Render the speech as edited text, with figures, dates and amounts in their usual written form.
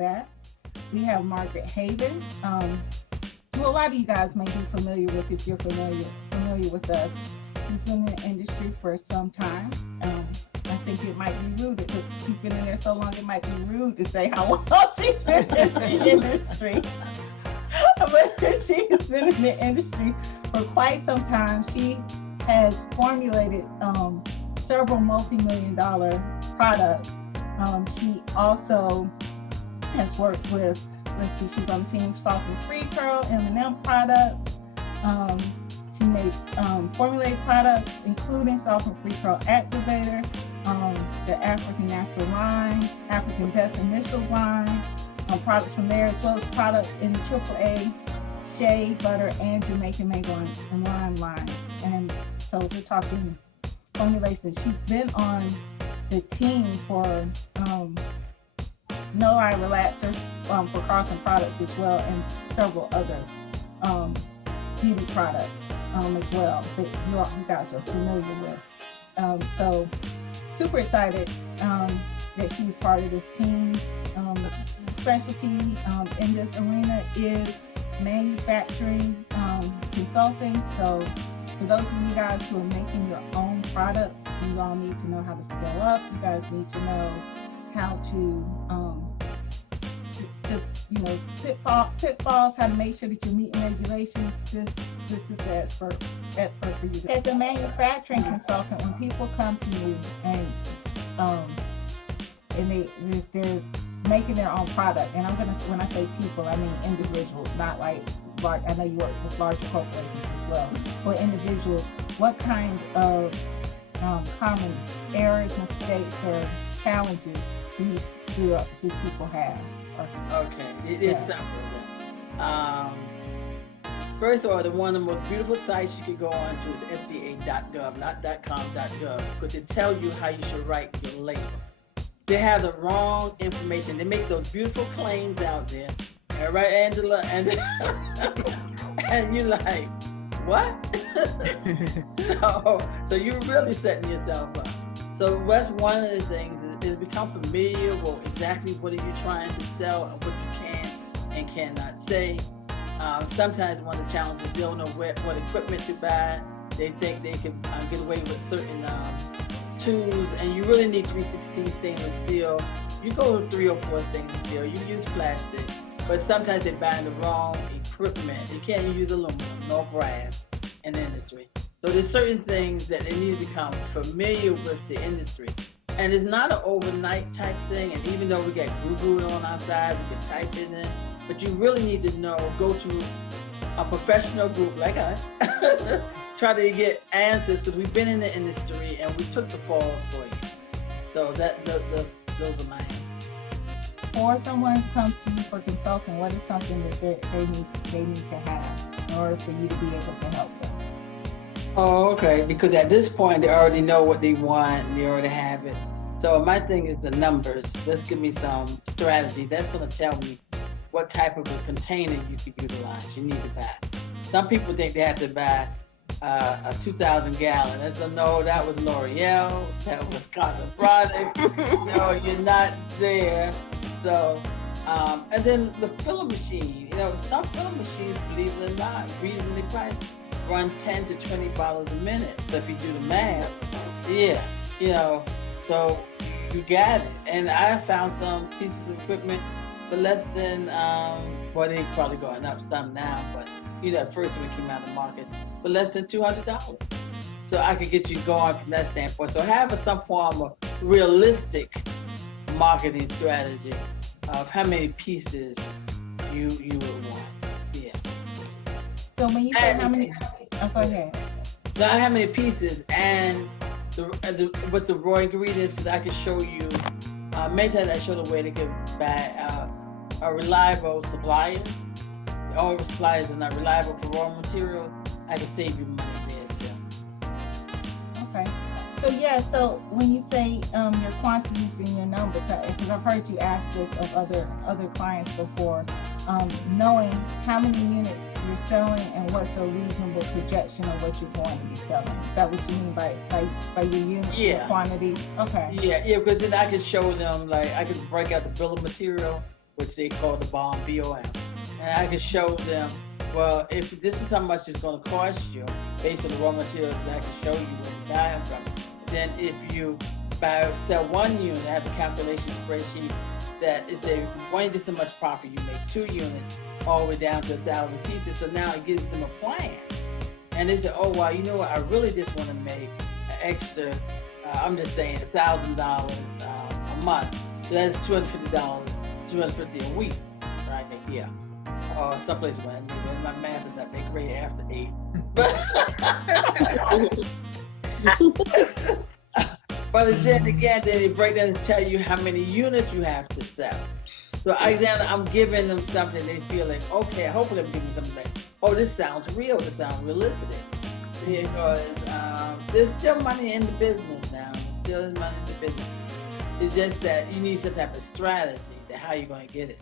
that. We have Margaret Haven, who a lot of you guys may be familiar with if you're familiar with us. She's been in the industry for some time. I think it might be rude. She's been in there so long, it might be rude to say how long she's been in the industry. But she's been in the industry for quite some time. She has formulated several multi-million-dollar products. She also has worked with, let's see, she's on the team Sofn'Free Curl, M&M Products. She made formulated products, including Sofn'Free Curl Activator, the African Natural line, African Best Initials line, products from there, as well as products in the AAAShea, butter, and Jamaican mango and lime lines. And so we're talking formulations. She's been on the team for No Lye Relaxer for Carson Products as well, and several other beauty products as well that you guys are familiar with. So super excited that she's part of this team. Specialty in this arena is manufacturing consulting. So for those of you guys who are making your own products, you all need to know how to scale up. You guys need to know how to pitfalls, how to make sure that you're meeting regulations. This is the expert for you. As a manufacturing consultant, when people come to you and they're making their own product, and when I say people, I mean individuals, not like large. I know you work with larger corporations as well. For individuals, what kind of common errors, mistakes, or challenges do people have? Okay, it is simple. First of all, one of the most beautiful sites you could go on to is FDA.gov, not .com.gov, because it tells you how you should write your label. They have the wrong information. They make those beautiful claims out there, and right, Angela, and and you're like, what? so you're really setting yourself up. So that's one of the things is become familiar with exactly what are you trying to sell and what you can and cannot say. Sometimes one of the challenges, they don't know what equipment to buy. They think they can get away with certain tools, and you really need 316 stainless steel. You go 304 stainless steel, you use plastic, but sometimes they're buying the wrong equipment. You can't use aluminum, nor brass in the industry. So there's certain things that they need to become familiar with the industry. And it's not an overnight type thing, and even though we got Google on our side, we can type it in, but you really need to know, go to a professional group like us, try to get answers, because we've been in the industry and we took the falls for you. So those are my answers. For someone to come to you for consulting, what is something that they need to have in order for you to be able to help them? Oh, okay, because at this point, they already know what they want, and they already have it. So my thing is the numbers. Let's give me some strategy. That's going to tell me what type of a container you could utilize, you need to buy. Some people think they have to buy a 2,000 gallon. And so no, that was L'Oreal, that was Carson Products. No, you're not there. So, and then the filling machine, some filling machines, believe it or not, reasonably priced, run 10 to 20 bottles a minute. So if you do the math, so you got it. And I found some pieces of equipment for less than, they're probably going up some now, but that first one came out of the market for less than $200. So I could get you going from that standpoint. So have some form of realistic marketing strategy of how many pieces you would want. Yeah. So when you say how many, go ahead. Not how many pieces and what the raw ingredients, because I can show you. Many times I show the way they can buy a reliable supplier. All the suppliers are not reliable for raw material. I can save you money there too. Okay. So when you say your quantities and your numbers, because I've heard you ask this of other clients before, knowing how many units you're selling and what's a reasonable projection of what you're going to be selling. Is that what you mean by your units, your quantities? Okay. Yeah, because then I can show them, like I can break out the bill of material which they call the BOM, BOM. And I can show them, well, if this is how much it's going to cost you based on the raw materials, and I can show you where you buy them from. Then if you sell 1 unit, I have a calculation spreadsheet that is a this is how much profit you make, 2 units, all the way down to 1,000 pieces. So now it gives them a plan. And they say, oh, well, you know what? I really just want to make an extra, I'm just saying $1,000 a month. So that's $250, $250 a week, right? Yeah. Someplace when my math is not that great after 8. But then again, then they break down and tell you how many units you have to sell. So I'm giving them something they feel like, okay, hopefully I'm giving them something like, oh, this sounds real, this sounds realistic. Because there's still money in the business now. There's still money in the business. It's just that you need some type of strategy to how you're going to get it.